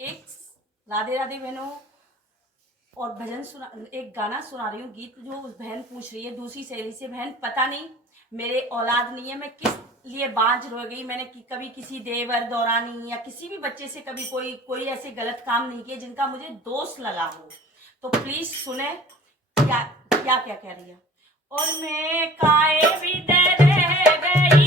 एक राधे राधे बहनों और भजन सुना, एक गाना सुना रही हूँ, गीत जो उस बहन पूछ रही है दूसरी सहेली से, बहन पता नहीं मेरे औलाद नहीं है, मैं किस लिए बांझ रह गई, मैंने कभी किसी देवर दौरानी या किसी भी बच्चे से कभी कोई कोई ऐसे गलत काम नहीं किए जिनका मुझे दोष लगा हो। तो प्लीज सुने क्या क्या क्या कह रही है। और मैं काए भी दे रह गई